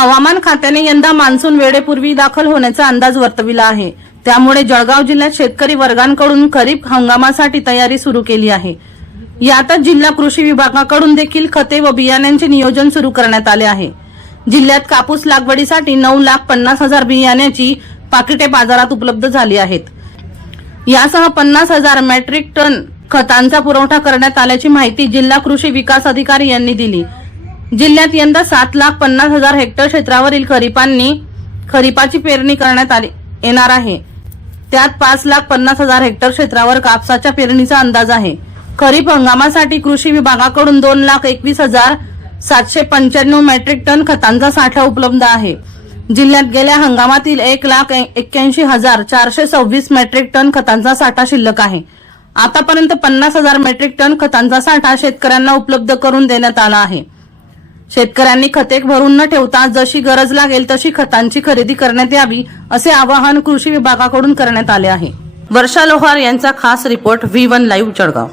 हवामान खात्याने यंदा मान्सून वेळेपूर्वी दाखल होण्याचा अंदाज वर्तविला आहे. त्यामुळे जळगाव जिल्ह्यात शेतकरी वर्गांकडून खरीप हंगामासाठी तयारी सुरू केली आहे. यातच जिल्हा कृषी विभागाकडून देखील खते व बियाण्यांचे नियोजन सुरू करण्यात आले आहे. जिल्ह्यात कापूस लागवडीसाठी नऊ लाख पन्नास हजार बियाण्याची पाकिटे बाजारात उपलब्ध झाली आहेत. यासह पन्नास हजार मेट्रिक टन खतांचा पुरवठा करण्यात आल्याची माहिती जिल्हा कृषी विकास अधिकारी यांनी दिली. जिल्ह्यात यंदा सात लाख पन्नास हजार हेक्टर क्षेत्रावरील खरीपांनी खरीपाची पेरणी करण्यात आली येणार आहे. त्यात पाच लाख पन्नास हजार हेक्टर क्षेत्रावर कापसाच्या पेरणीचा अंदाज आहे. खरीप हंगामासाठी कृषी विभागाकडून दोन लाख एकवीस हजार सातशे पंच्याण्णव मेट्रिक टन खतांचा साठा उपलब्ध आहे. जिल्ह्यात गेल्या हंगामातील एक लाख एक्क्याऐंशी हजार चारशे सव्वीस मेट्रिक टन खतांचा साठा शिल्लक आहे. आतापर्यंत पन्नास हजार मेट्रिक टन खतांचा साठा शेतकऱ्यांना उपलब्ध करून देण्यात आला आहे. शेतकऱ्यांनी खते भरून न ठेवता जशी गरज लागेल तशी खतांची खरेदी करण्यात यावी असे आवाहन कृषी विभागाकडून करण्यात आले आहे. वर्षा लोहार यांचा खास report V one live Jalgaon.